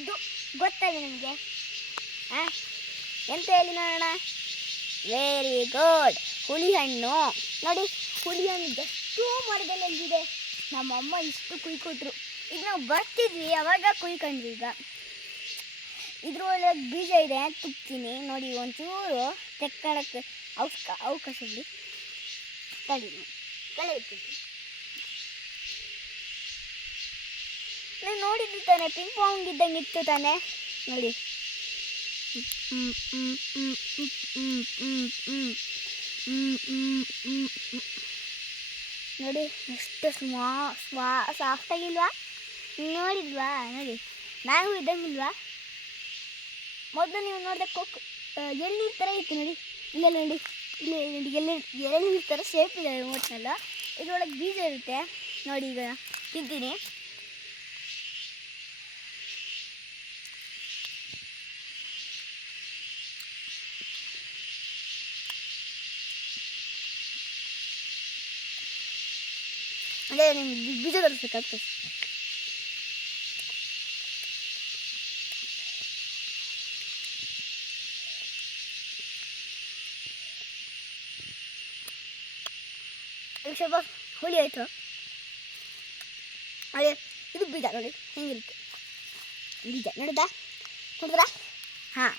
ಇದು ಗೊತ್ತಾಗಿ ನಿಮಗೆ? ಹಾಂ, ಎಂತ ಹೇಳಿ ನೋಡೋಣ. Very good. ಹುಳಿ ಹಣ್ಣು ನೋಡಿ, ಹುಳಿ ಹಣ್ಣು ಎಷ್ಟು ಮರದಲ್ಲಿದೆ. ನಮ್ಮಮ್ಮ ಇಷ್ಟು ಕುಯ್ಕೊಟ್ರು. ಈಗ ನಾವು ಬರ್ತಿದ್ವಿ ಅವಾಗ ಕುಯ್ಕೊಂಡ್ವಿ. ಈಗ ಇದ್ರೊಳಗೆ ಬೀಜ ಇದೆ, ತುಪ್ತೀನಿ ನೋಡಿ. ಒಂಚೂರು ತೆಕ್ಕೊಳ್ಳೋಕ್ಕೆ ಅವಕಾಶ ಬಿಡಿ. ತಡಿ, ಕಳೆ ಇರ್ತೀವಿ. ನೀವು ನೋಡಿದ್ವಿ ತಾನೆ, ಪಿಂಗ್ ಪಾಂಗ್ ಇದ್ದಂಗೆ ಇತ್ತು ತಾನೆ ನೋಡಿ. ನೋಡಿ ಎಷ್ಟು ಸಾಫ್ಟಾಗಿಲ್ವಾ? ನೋಡಿದ್ವಾ? ನೋಡಿ ಮ್ಯಾಂಗೋ ಇದ್ದಂಗಿಲ್ವಾ? ಮೊದಲು ನೀವು ನೋಡಿದ ಎಳ್ನೀರು ಥರ ಇತ್ತು ನೋಡಿ. ಇಲ್ಲೆಲ್ಲ ನೋಡಿ, ಇಲ್ಲಿ ನೋಡಿ, ಎಳ್ನೀರು ಥರ ಶೇಪ್ ಇದೆ ಒಟ್ಟಿನಲ್ಲ. ಇದರೊಳಗೆ ಬೀಜ ಇರುತ್ತೆ ನೋಡಿ. ಈಗ ತಿಂತೀನಿ. ಅದೇ ನಿಮ್ಗೆ ಬೀಜ ತರಿಸ್ಬೇಕಾಗ್ತದೆ. ಈಗ ಸ್ವಲ್ಪ ಹುಳಿ ಆಯಿತು. ಅದೇ ಇದು ಬೀಜ ನೋಡಿ ಹೆಂಗಿರುತ್ತೆ. ಬೀಜ ನೋಡಿದ್ರಾ? ಹಾಂ.